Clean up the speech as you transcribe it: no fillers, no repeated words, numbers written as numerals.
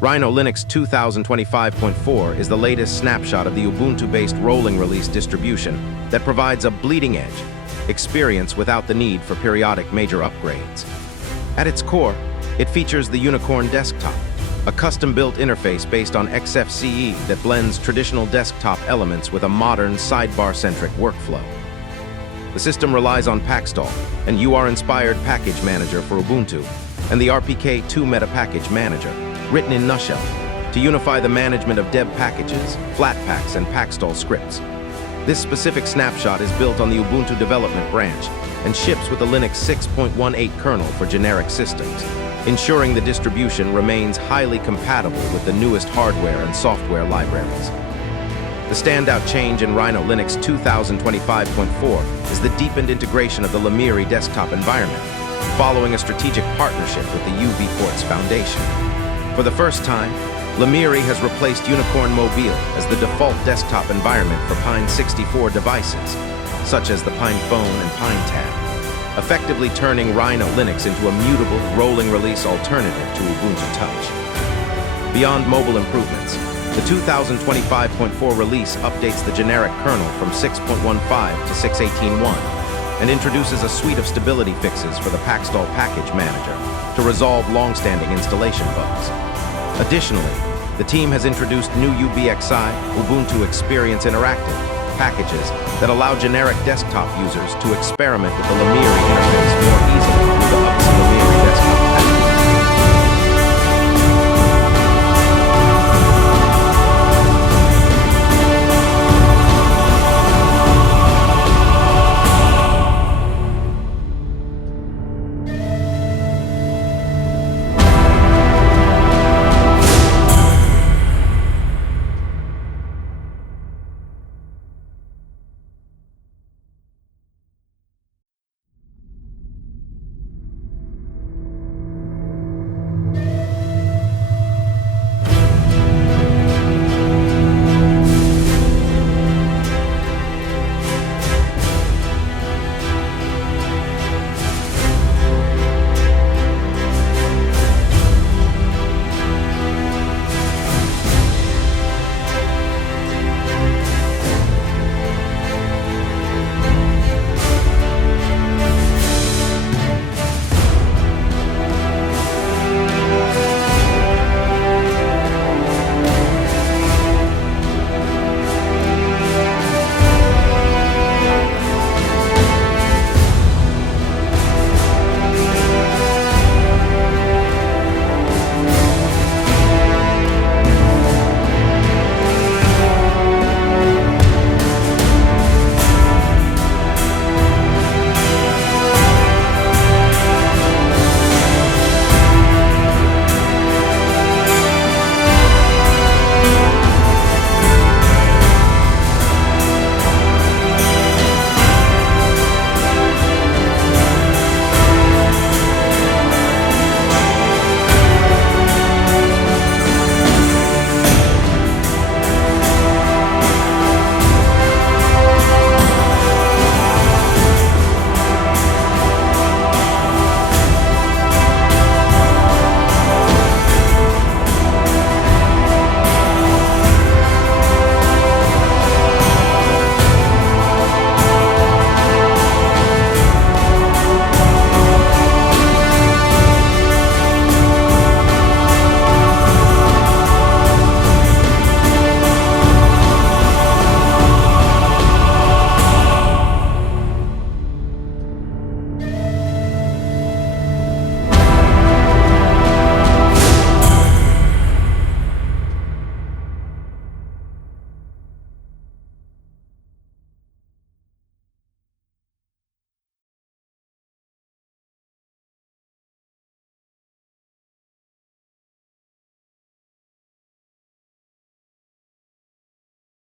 Rhino Linux 2025.4 is the latest snapshot of the Ubuntu-based rolling release distribution that provides a bleeding-edge experience without the need for periodic major upgrades. At its core, it features the Unicorn desktop, a custom-built interface based on XFCE that blends traditional desktop elements with a modern sidebar-centric workflow. The system relies on Pacstall, an UR-inspired package manager for Ubuntu, and the RPK2 meta package manager, written in Nushell, to unify the management of deb packages, Flatpaks, and Pacstall scripts. This specific snapshot is built on the Ubuntu development branch and ships with a Linux 6.18 kernel for generic systems, ensuring the distribution remains highly compatible with the newest hardware and software libraries. The standout change in Rhino Linux 2025.4 is the deepened integration of the Lemiri desktop environment, following a strategic partnership with the UV Ports Foundation. For the first time, Lemiri has replaced Unicorn Mobile as the default desktop environment for Pine 64 devices, such as the Pine Phone and Pine Tab, effectively turning Rhino Linux into a mutable, rolling release alternative to Ubuntu Touch. Beyond mobile improvements, the 2025.4 release updates the generic kernel from 6.15 to 6.18.1 and introduces a suite of stability fixes for the Pacstall package manager to resolve long-standing installation bugs. Additionally, the team has introduced new UBXI, Ubuntu Experience Interactive, packages that allow generic desktop users to experiment with the Lemiri interface